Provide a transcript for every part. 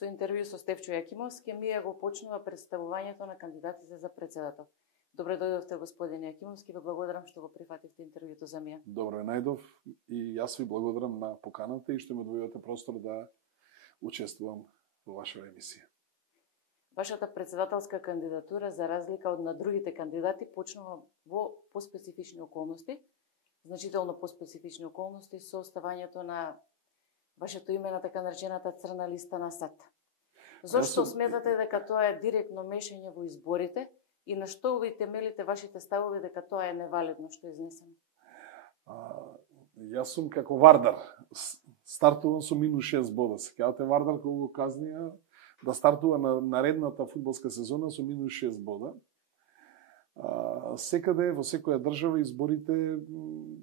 Со интервју со Стефчо Јакимовски, Мија го почнува представувањето на кандидатите за председател. Добре дојдовте, господин Јакимовски, ви благодарам што го прифативте интервјуто за Мија. Добро е, најдов, и јас ви благодарам на поканата и што ми одвојувате простор да учествувам во вашава емисија. Вашата председателска кандидатура, за разлика од на другите кандидати, почнува во поспецифични околности, значително поспецифични околности, со оставањето на вашето име на така наречената црна листа на САД. Зошто сметате дека тоа е директно мешање во изборите и на што ви темелите вашите ставови дека тоа е невалидно што е изнесено? Јас сум како Вардар. Стартувам со минус 6 бода. Секавате Вардар кога го казнија да стартува на наредната фудбалска сезона со минус 6 бода. Секаде, во секоја држава, изборите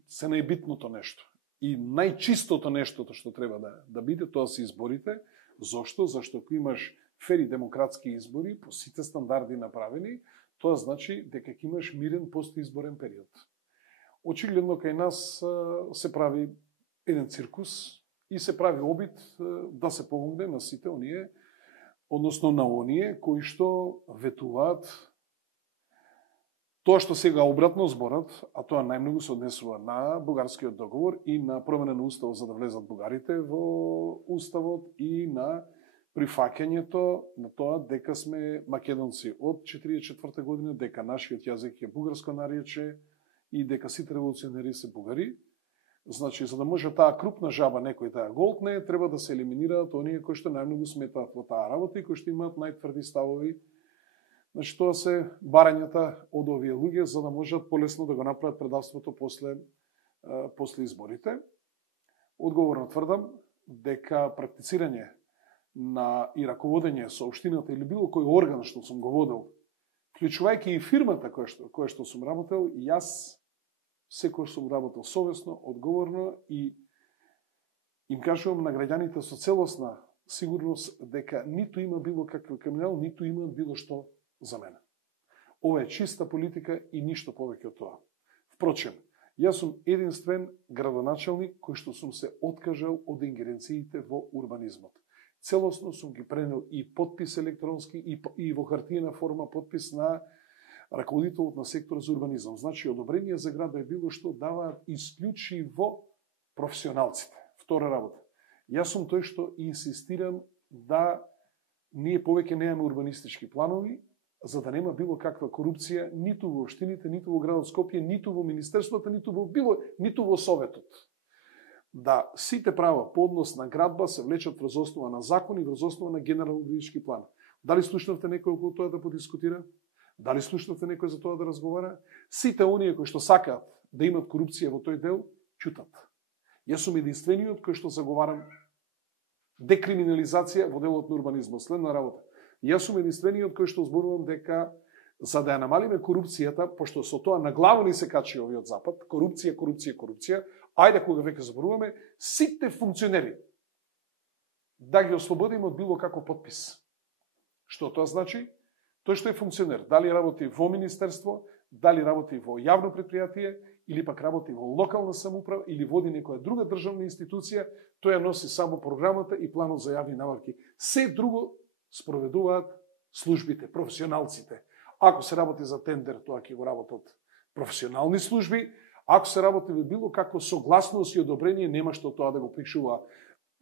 се најбитното нешто. И најчистото нештото што треба да биде, тоа се изборите. Зошто? Зашто ако имаш фери демократски избори, по сите стандарди направени, тоа значи дека ќе имаш мирен постизборен период. Очигледно кај нас се прави еден циркус и се прави обид да се помогне на сите оние, односно на оние кои што ветуваат тоа што сега обратно зборат, а тоа најмногу се однесува на бугарскиот договор и на промена на уставот за да влезат бугарите во уставот и на прифаќањето на тоа дека сме македонци од 1944 година, дека нашиот јазик е бугарско нарече и дека сите револуционери се бугари. Значи, за да може таа крупна жаба некој да ја голтне, треба да се елиминираат оние кои што најмногу сметаат во таа работа и кои што имаат најтврди ставови. Значи, тоа се барањата од овие луѓе за да можат полесно да го направат предавството после изборите. Одговорно тврдам дека практицирање на и раководење со општината или било кој орган што сум го водел, вклучувајќи и фирмата која што сум работел, јас секој сум работел совесно, одговорно и им кажувам на граѓаните со целосна сигурност дека ниту има било какви криминал, ниту има било што за мене. Ова е чиста политика и ништо повеќе од тоа. Впрочем, јас сум единствен градоначалник кој што сум се откажал од ингеренциите во урбанизмот. Целосно сум ги пренел и подпис електронски и во хартиена форма подпис на раководителот на сектор за урбанизам. Значи, одобрение за града е било што даваат исклучиво професионалците. Втора работа. Јас сум тој што инсистирам да ние повеќе немаме урбанистички планови, за да нема било каква корупција ниту во општините, ниту во градот Скопје, ниту во министерството, ниту во советот. Да сите права по однос на градба се влечат врз основа на закон и врз основа на генерален урбанистички план. Дали слушнавте некој околу тоа да подискутира? Дали слушнавте некој за тоа да разговара? Сите оние кои што сакаат да имат корупција во тој дел, чутат. Јас сум единствениот кој што заговарам декриминализација во делот на урбанизмот. Следна работа. Јас сум единствениот кој што зборувам дека за да ја намалиме корупцијата, пошто со тоа на глава ни се качи овиот запад, корупција, ајде кога веќе зборуваме, сите функционери да ги ослободиме од било каков подпис. Што тоа значи? Тој што е функционер, дали работи во министерство, дали работи во јавно предпријатие, или пак работи во локална самоуправа, или води некоја друга државна институција, тој ја носи само програмата и планот за јавни набавки. Се друго спроведуваат службите, професионалците. Ако се работи за тендер, тоа ќе го работат професионални служби. Ако се работи во било како согласност и одобрение, нема што тоа да го пишува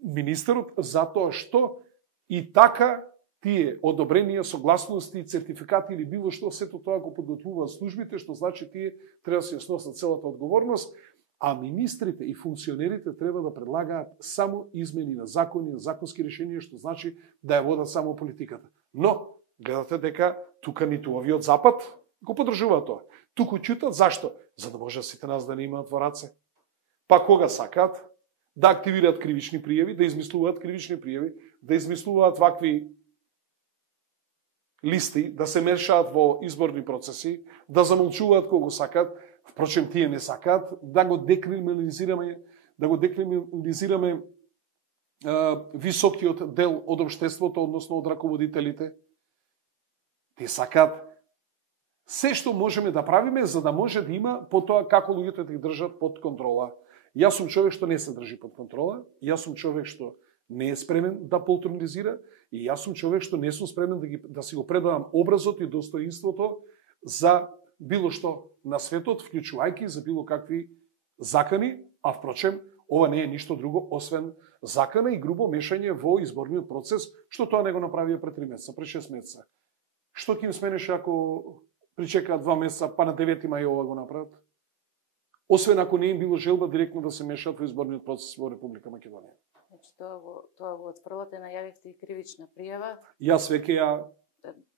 министерот, затоа што и така тие одобренија, согласности, цертификати или било што, сето тоа го подготвуваат службите, што значи тие треба да се сносат целата одговорност, а министрите и функционерите треба да предлагаат само измени на закони, на законски решенија, што значи да ја водат само политиката. Но, гледате дека тука ниту овиот запад го подржува тоа. Туку чутат, зашто? За да може сите нас да не имаат во раце. Па кога сакаат да активираат кривични пријави, да измислуваат кривични пријави, да измислуваат вакви листи, да се мешаат во изборни процеси, да замолчуваат кога го сакаат, впрочем тие не сакаат, да го декриминализираме високиот дел од општеството, односно од раководителите. Тие сакаат се што можеме да правиме за да може да има потоа како луѓето да ги држат под контрола. Јас сум човек што не се држи под контрола, јас сум човек што не е спремен да полтронизира и јас сум човек што не сум спремен да си го предавам образот и достоинството за било што на светот, вклучувајќи за било какви закани, а впрочем, ова не е ништо друго освен закана и грубо мешање во изборниот процес, што тоа не го направија пред 3 месеца, пред 6 месеца. Што ќе им сменеше ако причекаат 2 месеца, па на 9 мај ова го направат? Освен ако не им било желба директно да се мешаат во изборниот процес во Република Македонија. Значи, тоа го отфрлате, најавивте и кривична пријава. Јас веќе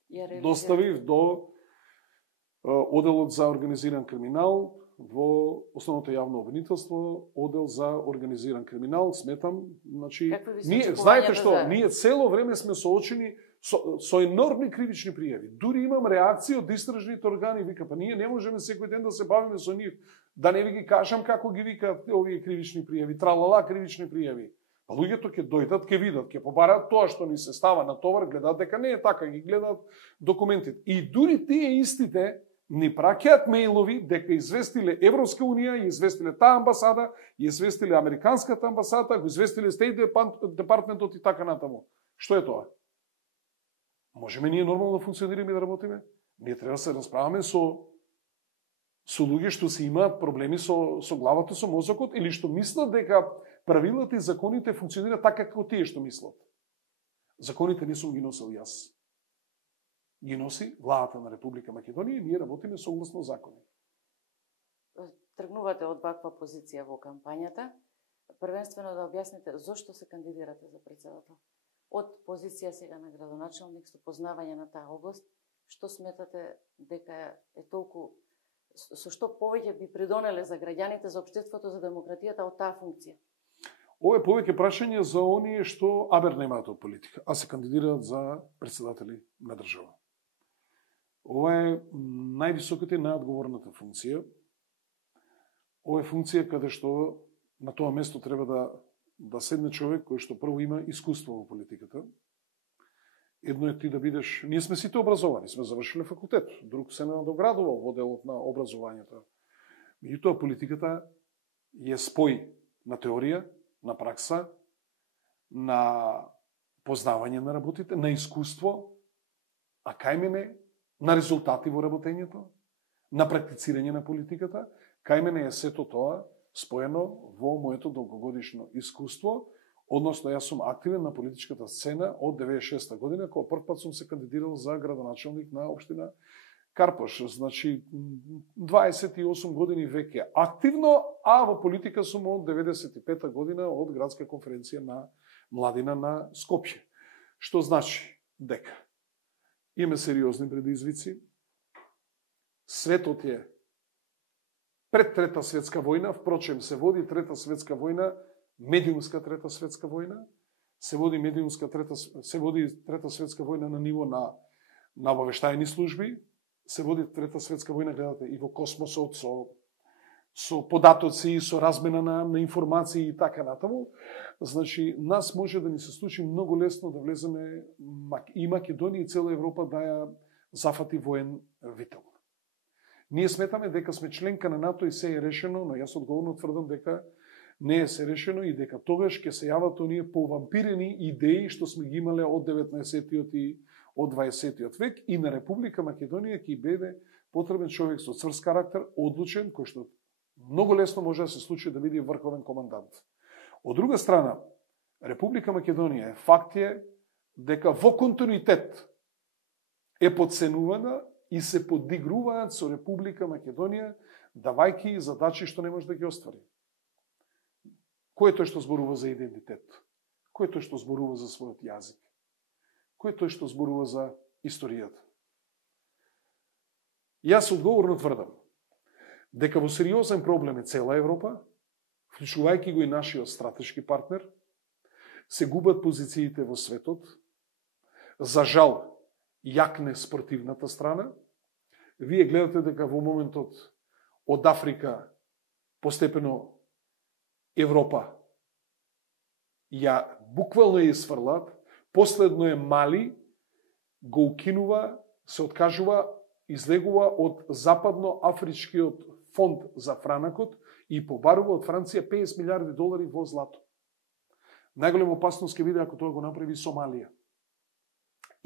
ја доставив до Оделот за организиран криминал во Основното јавно обвинителство, Одел за организиран криминал, сметам, значи, знаете што, ние цело време сме соочени со енормни кривични пријави. Дури имам реакции од истражните органи, вика, па ние не можеме секој ден да се бавиме со нив, да не ви ги кажам како ги викаат овие кривични пријави, тралала кривични пријави. А луѓето ќе дојдат, ќе видат, ќе побараат тоа што ни се става на товар, гледаат дека не е така, ги гледаат документите. И дури тие истите ни праќаат мејлови дека известиле Европска унија, известиле таа амбасада, известиле Американската амбасада, го известиле Стейт департментот и така натаму. Што е тоа? Можеме ние нормално да функционираме и да работиме? Ние треба да се расправаме со луѓе што си имаат проблеми со главата, со мозокот, или што мислат дека правилата и законите функционираат така како тие што мислат. Законите не сум ги носил јас. Ги носи владата на Република Македонија и ние работиме согласно закони. Тргнувате од ваква позиција во кампањата. Првенствено да објасните зошто се кандидирате за председател. Од позиција сега на градоначалник со познавање на таа област, што сметате дека е толку, со што повеќе би придонеле за граѓаните, за општеството, за демократијата од таа функција? Ова е повеќе прашање за оние што абер немаат од политика, а се кандидираат за председатели на држава. Ова е највисоката и најодговорната функција. Ова е функција каде што на тоа место треба да седне човек кој што прво има искуство во политиката. Едно е ти да бидеш... Ние сме сите образовани, сме завршиле факултет. Друг се надоградувал во делот на образованието. Меѓутоа политиката е спој на теорија, на пракса, на познавање на работите, на искуство, а кај мене на резултати во работењето, на практицирање на политиката, кај мене е сето тоа споено во моето долгогодишно искуство, односно јас сум активен на политичката сцена од 96 година, кога првпат сум се кандидирал за градоначалник на општина Карпош. Значи, 28 години веќе активно, а во политика сум од 95 година од градска конференција на младина на Скопје. Што значи дека имаме сериозни предизвици. Светот е пред Трета светска војна, впрочем се води Трета светска војна, медиумска Трета светска војна, се води Трета светска војна на ниво на обавештајни служби, се води Трета светска војна, гледате, и во космосот со податоци, со размена на информации и така натаму. Значи, нас може да ни се случи многу лесно да влеземе и Македонија и цела Европа да ја зафати воен вител. Ние сметаме дека сме членка на НАТО и се е решено, но јас одговорно тврдам дека не е се решено и дека тогаш ќе се јават оние повампирени идеи што сме ги имале од 19-тиот и од 20-тиот век и на Република Македонија ќе биде потребен човек со цврст карактер, одлучен, кој што многу лесно може да се случи да биде врховен командант. Од друга страна, Република Македонија факт е дека во континуитет е подценувана и се подигруваат со Република Македонија, давајќи задачи што не може да ги оствари. Кој е тој што зборува за идентитет? Кој е тој што зборува за својот јазик? Кој е тој што зборува за историјата? Јас одговорно тврдам дека во сериозен проблем е цела Европа, вклучувајќи го и нашиот стратешки партнер, се губат позициите во светот. За жал, јакне спортивната страна. Вие гледате дека во моментот од Африка постепено Европа ја буквално ја сврлат, последно е Мали, го укинува, се откажува, излегува од западноафричкиот фонд за франакот и побарува од Франција $50 милиарди во злато. Најголема опасност ќе биде ако тоа го направи Сомалија.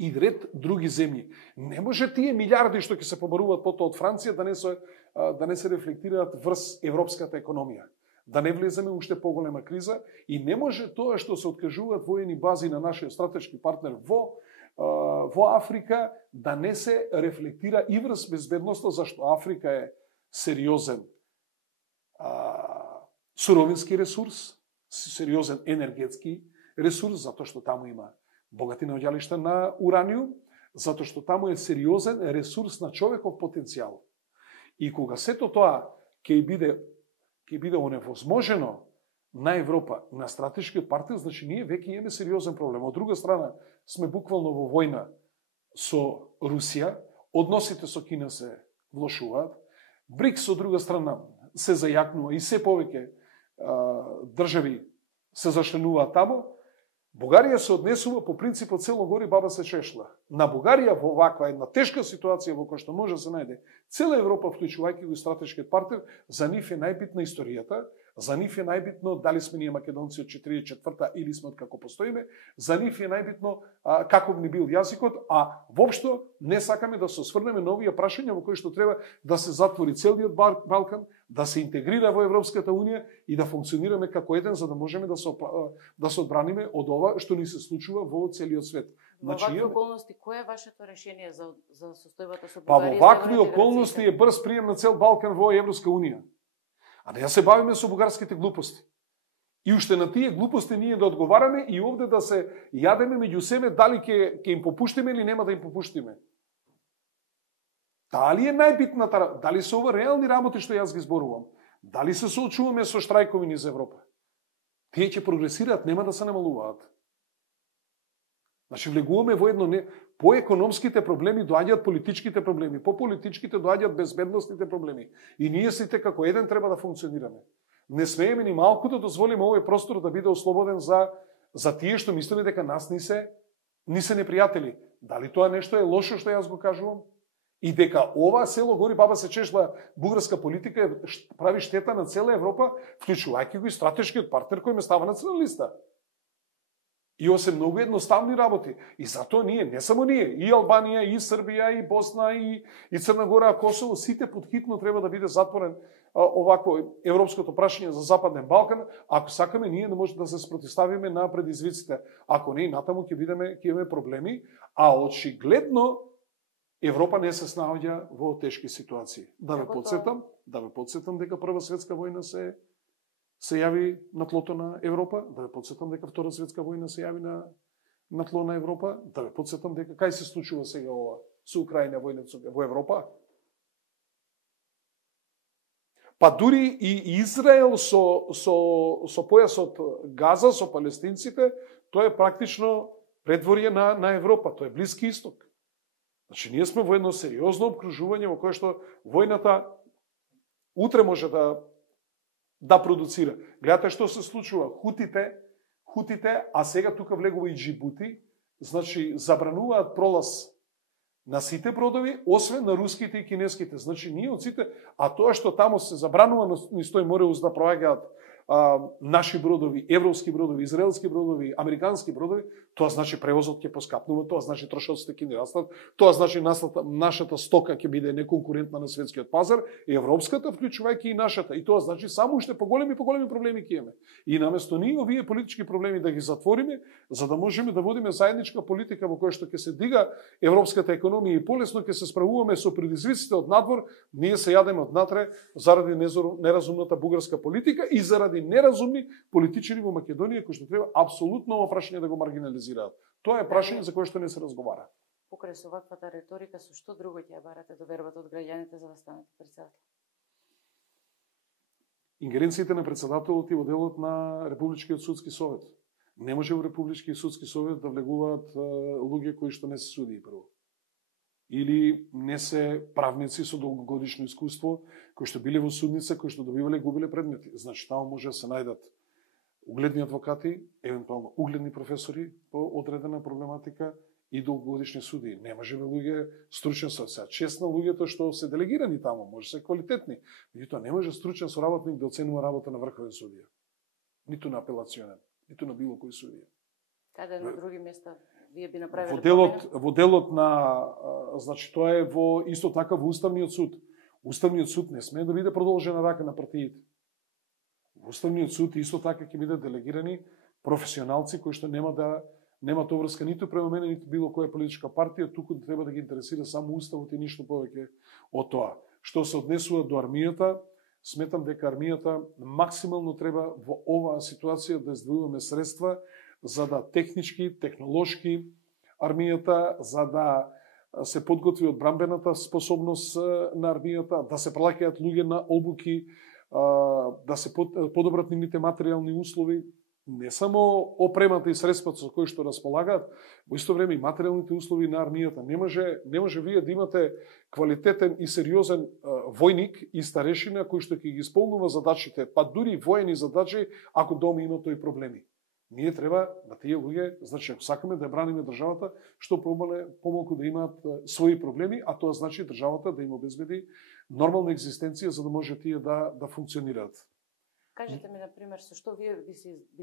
И ред други земји. Не може тие милиарди што ќе се побаруваат потоа од Франција да не се рефлектираат врз европската економија. Да не влеземе уште поголема криза и не може тоа што се откажуваат воени бази на нашиот стратешки партнер во Африка да не се рефлектира и врз безбедноста, зашто Африка е сериозен суровински ресурс, сериозен енергетски ресурс, затоа што таму има богати наоѓалишта на ураниум, затоа што таму е сериозен ресурс на човеков потенцијал. И кога сето тоа ќе биде оневозможено на Европа, на стратешкиот партнер, значи ние веќе имаме сериозен проблем. Од друга страна, сме буквално во војна со Русија, односите со Кина се влошуваат, БРИКС од друга страна се зајакнува и се повеќе држави се зашленуваат таму. Бугарија се однесува по принципот село гори баба се чешла. На Бугарија во ваква една тешка ситуација во која што може да се најде цела Европа, вклучувајќи го стратешкиот партнер, за нив е најбитна историјата, за нив е најбитно дали сме ние македонци од 44-та или сме од како постоиме, за нив е најбитно каков ни бил јазикот, а воопшто не сакаме да се осврнеме на овие прашања во кои што треба да се затвори целиот Балкан, да се интегрира во Европската Унија и да функционираме како еден, за да можеме да се одбраниме од ова што ни се случува во целиот свет. Во вакви околности, кое е вашето решение за состојбата со Бугарија? Па во вакви околности е брз прием на цел Балкан во Европска Унија. А не да се бавиме со бугарските глупости. И уште на тие глупости ние да одговараме и овде да се јадеме меѓу себе дали ќе им попуштиме или нема да им попуштиме. Дали е најбитната, дали се ова реални работи што јас ги зборувам? Дали се соочуваме со штрајкови низ Европа? Тие ќе прогресираат, нема да се намалуваат. Значи влегуваме во едно не по економските проблеми доаѓаат политичките проблеми, по политичките доаѓаат безбедносните проблеми. И ние сите како еден треба да функционираме. Не смееме ни малку да дозволиме овој простор да биде ослободен за тие што мислеле дека нас ни се непријатели. Дали тоа нешто е лошо што јас го кажувам? И дека ова село гори баба се чешла бугарска политика прави штета на цела Европа, вклучувајќи го и стратешкиот партнер кој ме става на црна листа. И ова се многу едноставни работи. И затоа ние, не само ние, и Албанија, и Србија, и Босна, и Црна Гора, Косово, сите подхитно треба да биде затворен овакво европското прашање за Западен Балкан, ако сакаме ние да може да се спротивставиме на предизвиците. Ако не, натаму ќе имаме проблеми, а очигледно Европа не се снаоѓа во тешки ситуации. Да ве подсетам дека Прва светска војна се јави на тлото на Европа, да ве подсетам дека Втора светска војна се јави на тло на Европа, да ве подсетам дека кај се случува сега ова со Украина војната во Европа. Па дури и Израел со појасот Газа, со палестинците, тоа е практично предворје на Европа, тоа е Блиски Исток. Значи, ние сме во едно сериозно обкружување во кое што војната утре може да продуцира. Гледате што се случува. Хутите, а сега тука влегува и Џибути, значи забрануваат пролаз на сите бродови, освен на руските и кинеските. Значи ние од сите, а тоа што тамо се забранува низ тој мореус да проаѓаат наши бродови, европски бродови, израелски бродови, американски бродови, тоа значи превозот ќе поскапнува, тоа значи трошоците ќе ни растат, тоа значи нашата стока ќе биде неконкурентна на светскиот пазар, европската вклучувајќи и нашата. И тоа значи само уште поголеми проблеми ќе имаме. И наместо ние овие политички проблеми да ги затвориме, за да можеме да водиме заедничка политика во која што ќе се дига европската економија и полесно ќе се справуваме со предизвиците од надвор, ние се јадеме од натре заради неразумната бугарска политика и заради неразумни политичари во Македонија кои што треба апсолутно ова прашање да го маргинализираат. Тоа е прашање за кое што не се разговара. Покрај со ваквата реторика, со што друго ќе ја барате довербата од граѓаните за да станете председател? Ингеренциите на председателот и во делот на Републичкиот судски совет. Не може во Републичкиот судски совет да влегуваат луѓе кои што не се судии прво. Или не се правници со долгогодишно искуство, кои што биле во судница, кои што добивале и губиле предмети. Значи, таму може да се најдат угледни адвокати, евентуално угледни професори по одредена проблематика и долгогодишни судии. Не може бе луѓе стручен со сега. Чест на луѓето што се делегирани таму, може се квалитетни. Меѓутоа не може стручен соработник да оценува работа на врховен судија. Ниту на апелационен. ниту на било кој судија. Каде на други места вие би направиле Во делот на значи тоа е во исто така во Уставниот суд. Уставниот суд не смее да биде продолжена рака на партиите. Во Уставниот суд исто така ќе бидат делегирани професионалци кои што немаат обврска ниту према мене, ниту било која политичка партија, туку треба да ги интересира само уставот и ништо повеќе од тоа. Што се однесува до армијата, сметам дека армијата максимално треба во оваа ситуација да издвојуваме средства за да технички, технолошки армијата, за да се подготви одбранбената способност на армијата, да се плаќаат луѓе на обуки, да се подобрат нивните материјални услови, не само опремата и средствата со кои што располагаат, во исто време и материјалните услови на армијата. Не може вие да имате квалитетен и сериозен војник и старешина кој што ќе ги исполнува задачите, па дури воени задачи, ако дома има тој проблеми. Ние треба да тие луѓе, значи ако сакаме да браниме државата, што помалку да имаат своји проблеми, а тоа значи државата да им обезбеди нормална екзистенција за да може тие да функционираат. Кажете ми, например, со што вие би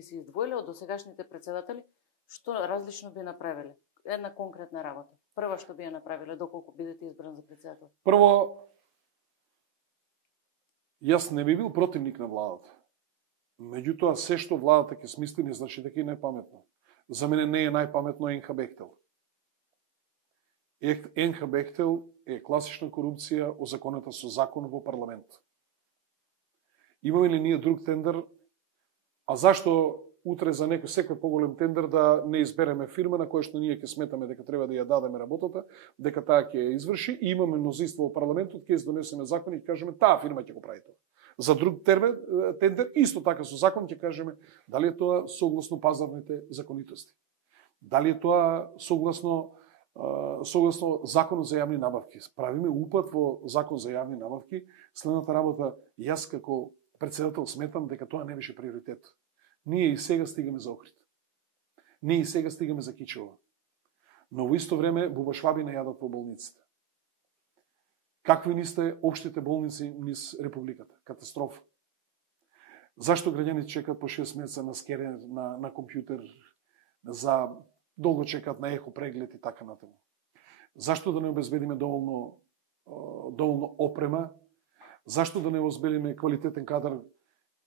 се издвоиле од досегашните председатели, што различно би направиле? Една конкретна работа. Прва што би ја направиле доколку бидете избран за председател? Прво, јас не би бил противник на владата. Меѓутоа, се што владата ќе смисли не значи дека е најпаметно. За мене не е најпаметно Енха Бехтел. Енха Бехтел е класична корупција озаконата со закон во парламент. Имаме ли ние друг тендер? А зашто утре за секој поголем тендер да не избереме фирма на која што ние ќе сметаме дека треба да ја дадеме работата, дека таа ќе ја изврши и имаме мнозинство во парламентот, ќе донесеме закон и ќе кажеме таа фирма ќе го прави тоа. За друг тендер, исто така со закон ќе кажеме дали е тоа согласно пазарните законитости. Дали е тоа согласно законот за јавни набавки. Правиме упат во закон за јавни набавки. Следната работа, јас како председател сметам дека тоа не беше приоритет. Ние и сега стигаме за Охрид. Ние и сега стигаме за Кичево. Но во исто време бубашвабина јадат во болниците. Какви ни сте општите болници низ Републиката? Катастрофа. Зашто граѓаните чекаат по 6 месеца на скене, на компјутер, за долго чекаат на ехо преглед и така натаму? Зашто да не обезбедиме доволно опрема? Зашто да не обезбедиме квалитетен кадар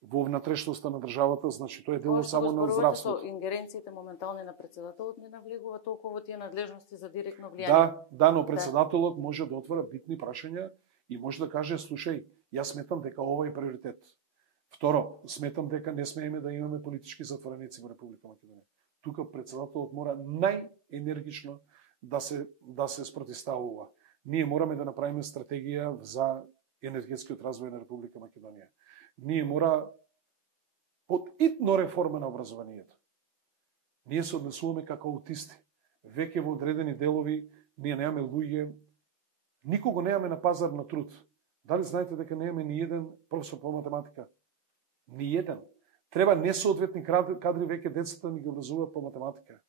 во внатрешноста на државата? Значи, тоа е дело само на здравството. Со ингеренциите моментални на председателот не навлегува толку во тие надлежности за директно влијание. Да, но председателот може да отвора битни прашања и може да каже, слушај, јас сметам дека ова е приоритет. Второ, сметам дека не смееме да имаме политички затвореници во Република Македонија. Тука председателот мора најенергично да се спротивставува. Ние мораме да направиме стратегија за енергетскиот развој на Република Македонија. Ние мора под итно реформа на образованието. Ние се однесуваме како аутисти. Веќе во одредени делови ние немаме луѓе, никого немаме на пазар на труд. Дали знаете дека немаме ни еден професор по математика? Ни еден. Треба несоодветни кадри, веќе децата ни ги образуваат по математика.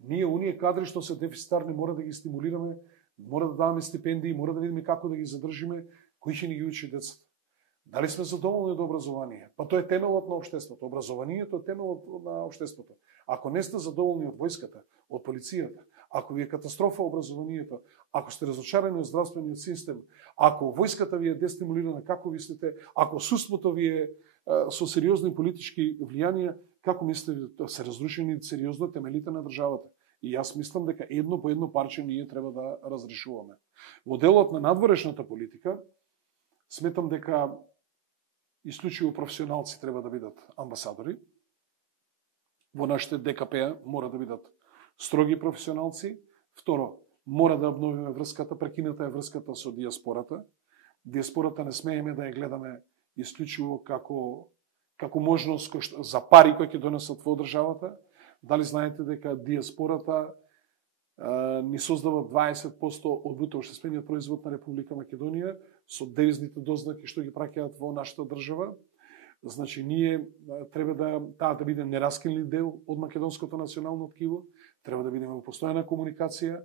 Ние оние кадри што се дефицитарни мора да ги стимулираме, мора да даваме стипендии, мора да видиме како да ги задржиме, кои ќе ни ги учи децата. Дали сме задоволни од образование? Па тоа е темелот на општеството. Образованието е темелот на општеството. Ако не сте задоволни од војската, од полицијата, ако ви е катастрофа образованието, ако сте разочарани од здравствениот систем, ако војската ви е дестимулирана, како мислите, ако судството ви е со сериозни политички влијанија, како мислите да се разрушени сериозно темелите на државата? И јас мислам дека едно по едно парче ние треба да разрешуваме. Во делот на надворешната политика, сметам дека исклучиво професионалци треба да бидат амбасадори. Во нашите ДКП мора да бидат строги професионалци. Второ, мора да обновиме врската, прекината е врската со диаспората. Диаспората не смееме да ја гледаме исклучиво како можност за пари кои ќе донесат во државата. Дали знаете дека диаспората ни создава 20% од бруто-општествениот производ на Република Македонија со девизните дознаки што ги праќаат во нашата држава. Значи, ние треба таа да биде нераскинлив дел од македонското национално ткиво, треба да бидеме во постојана комуникација,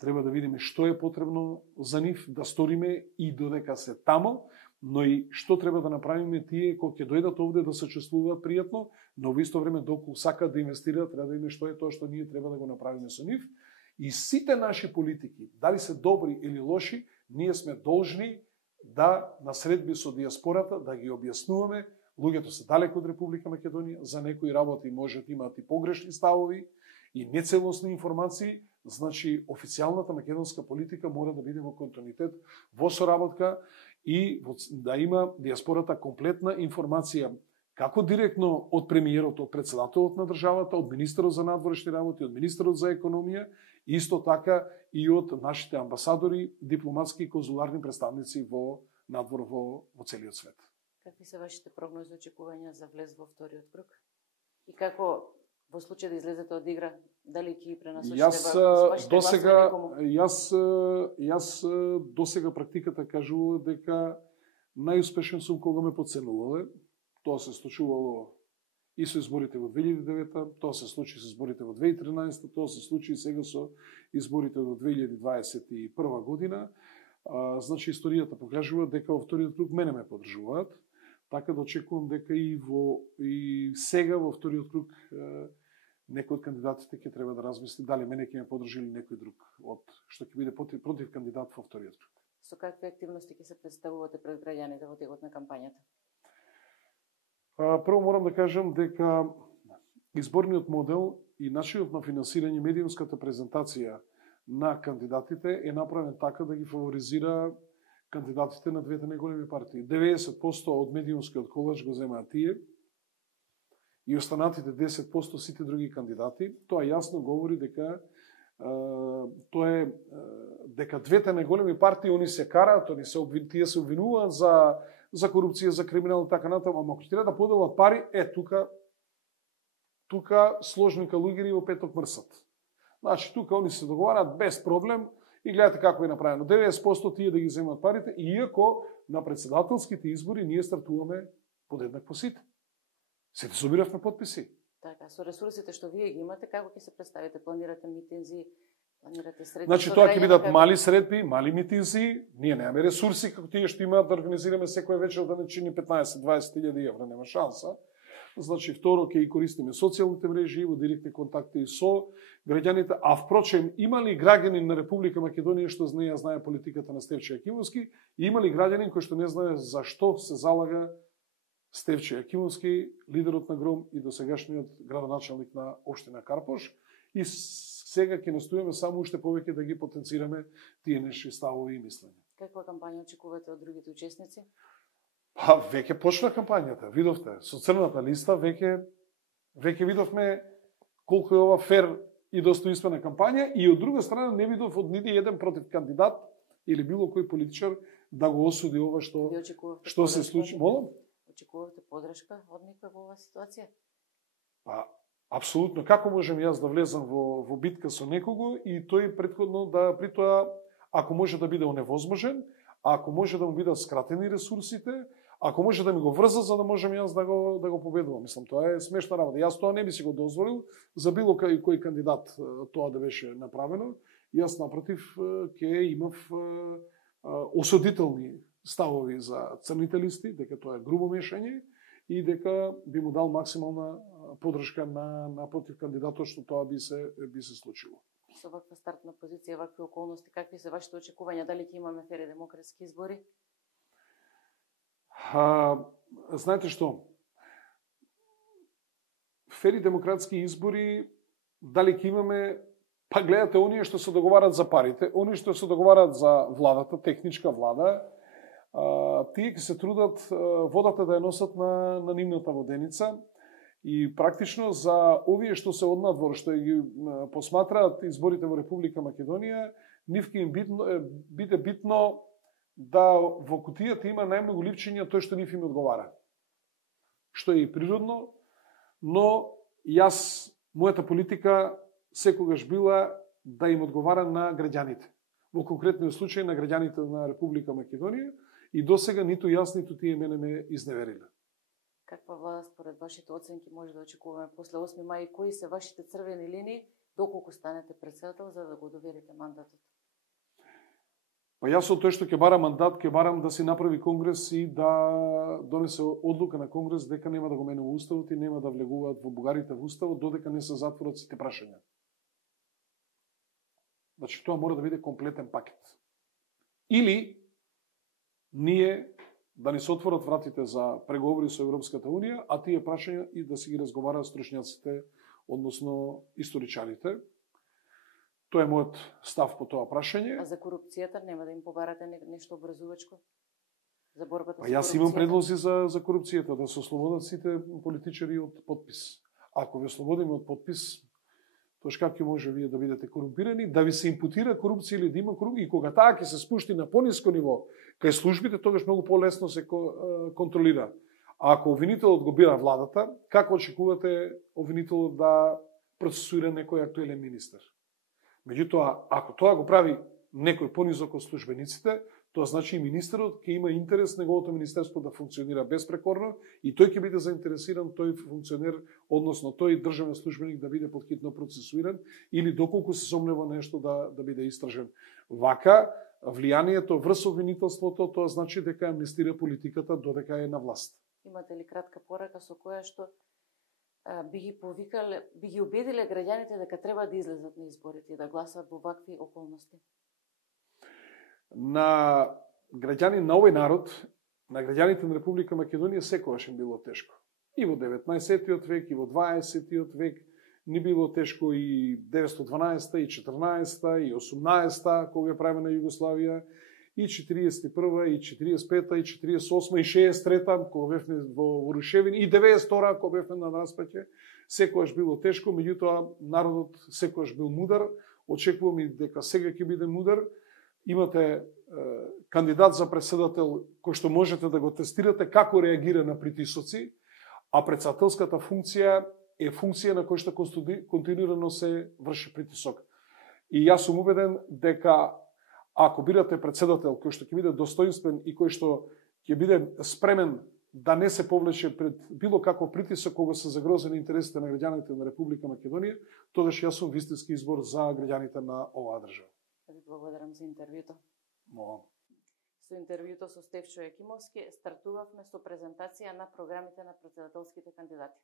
треба да видиме што е потребно за нив да сториме и додека се тамо, но и што треба да направиме тие кои ќе дојдат овде да се чувствуваат пријатно, но во исто време доколку сакаат да инвестираат, треба да видиме што е тоа што ние треба да го направиме со нив. И сите наши политики, дали се добри или лоши, ние сме должни да на средби со диаспората да ги објаснуваме. Луѓето се далеку од Република Македонија, за некои работи можат имаат и погрешни ставови и нецелосни информации, значи официјалната македонска политика мора да биде во континуитет, во соработка и да има диаспората комплетна информација како директно од премиерот, од председателот на државата, од министерот за надворешни работи, од министерот за економија, исто така и од нашите амбасадори, дипломатски и конзуларни представници во надвор во целиот свет. Какви се вашите прогнози, очекувања за влез во вториот круг? И како во случај да излезете од игра, дали ќе пренасочите вашите гласови некому? Јас досега практиката кажува дека најуспешен сум кога ме подценувале. Тоа се случувало и со изборите во 2009, тоа се случи со изборите во 2013, тоа се случи и сега со изборите во 2021 година. Значи, историјата покажува дека во вториот круг мене ме поддржуваат, така да очекувам дека и сега во вториот круг некој од кандидатите ќе треба да размисли дали мене ќе ме поддржи или некој друг од што ќе биде против кандидат во вториот круг. Со какви активности ќе се представувате пред граѓаните во текот на кампањата? Прво морам да кажам дека изборниот модел и начинот на финансирање, медиумската презентација на кандидатите е направен така да ги фаворизира кандидатите на двете најголеми партии. 90% од медиумскиот колаж го земаат тие и останатите 10% сите други кандидати. Тоа јасно говори дека дека двете најголеми партии они се караат, тие се обвинуваат за корупција, за криминал и така натаму, ама ако треба да поделат пари, тука сложни калугери во петок мрсат. Значи, тука они се договараат без проблем и гледате како е направено. 90% тие да ги земат парите, иако на председателските избори ние стартуваме подеднак по сите. Сите собиравме подписи. Така, со ресурсите што вие ги имате, како ќе се представите? Планирате митинзи, планирате средби? Значи, тоа ќе бидат мали средби, мали митинзи, ние немаме ресурси како тие што имаат да организираме секој вечер да не чини 15-20 евра, нема шанса. Значи, второ, ќе и користиме социјалните мрежи во директни контакти со граѓаните, а впрочем, има ли граѓанин на Република Македонија што знае политиката на Стефче Јакимовски и има ли граѓанин кој што не знае зашто се залага Стефче Јакимовски, лидерот на ГРОМ и досегашниот градоначалник на општина Карпош, и сега ќе настојаме само уште повеќе да ги потенцираме тие наши ставови и мислења. Каква кампања очекувате од другите учесници? Веќе почна кампањата, видовте, со црната листа веќе видовме колку е ова фер и достоинствена кампања, и од друга страна не видов од нити еден против кандидат или било кој политичар да го осуди ова што се случи. Молам? Очекувате подршка од некој во оваа ситуација? Апсолутно. Како можем јас да влезам во битка со некого и тој претходно да при тоа, ако може да биде оневозможен, ако може да му бидат скратени ресурсите, ако може да ми го врза за да можем јас да го победувам. Мислам, тоа е смешна работа. Јас тоа не би си го дозволил за било кој кандидат тоа да беше направено. Јас напротив ќе имав осудителни ставови за црните листи, дека тоа е грубо мешање и дека би му дал максимална поддршка на против кандидатот што тоа би се случило. Со ваква стартна позиција, вакви околности, какви се вашите очекувања? Дали ќе имаме фери демократски избори? Знаете што? Фери демократски избори, дали ќе имаме, гледате, оние што се договарат за парите, оние што се договарат за владата, техничка влада, тие ќе се трудат водата да ја носат на нивната воденица и практично за овие што се однадвор, што ги посматраат изборите во Република Македонија, нив ќе им биде битно да во кутијата има најмногу липчиња тој што нив им одговара. Што е и природно, но мојата политика секогаш била да им одговара на граѓаните. Во конкретниот случај на граѓаните на Република Македонија, и досега ниту јас, ниту тие мене ме изневериле. Каква влада според вашите оценки може да очекуваме после 8 мај? Кои се вашите црвени линии доколку станете председател за да го доверите мандатот? Па јас од тој што ќе барам мандат, ќе барам да се направи конгрес и да донесе одлука на конгрес дека нема да го менува уставот и нема да влегуваат во бугарите во уставот додека не се затворат сите прашања. Значи тоа мора да биде комплетен пакет. Или ние да ни се отворат вратите за преговори со Европската Унија, а тие прашања и да си ги разговараат стручњаците, односно историчарите. Тоа е мојот став по тоа прашање. А за корупцијата нема да им побарате нешто образувачко? За борбата со корупцијата? Јас имам предлози за корупцијата, да се ослободат сите политичари од подпис. Ако ве ослободиме од подпис, тоаш как ќе може вие да бидете корумпирани, да ви се импутира корупција или да има корупција, и кога таа ќе се спушти на пониско ниво, кај службите, тогаш многу полесно се контролира. А ако обвинителот го бира владата, како очекувате обвинителот да процесуира некој актуелен министер? Меѓутоа, ако тоа го прави некој понизок од службениците, тоа значи и министерот ќе има интерес неговото министерство да функционира безпрекорно и тој ќе биде заинтересиран тој функционер, односно тој државен службеник да биде поттхитно процесуиран или доколку се сомнева нешто да биде истражен. Вака, влијанието врз обвинителството, тоа значи дека амнестира политиката додека е на власт. Имате ли кратка порака со која што би ги убедиле граѓаните дека треба да излезат на изборите и да гласат во вакви околности? На граѓани на овој народ, на граѓаните на Република Македонија секогаш им било тешко. И во 19. век, и во 20. век, ни било тешко и 912, и 14, и 18, кога е правена Југославија, и 41, и 45, и 48, и 63, кога бевме во рушевини, и 92, кога бевме на распаќе, секогаш било тешко, меѓутоа народот секогаш бил мудар, очекувам и дека сега ќе биде мудар. Имате кандидат за председател кој што можете да го тестирате како реагира на притисоци, а председателската функција е функција на која што континуирано се врши притисок. И јас сум убеден дека ако бирате председател кој што ќе биде достоинствен и кој што ќе биде спремен да не се повлече пред било каков притисок кога се загрозени интересите на граѓаните на Република Македонија, тогаш јас сум вистински избор за граѓаните на оваа држава. Ви благодарам за интервјуто. Молам. Со интервјуто со Стефчо Екимовски стартувавме со презентација на програмите на претседателските кандидати.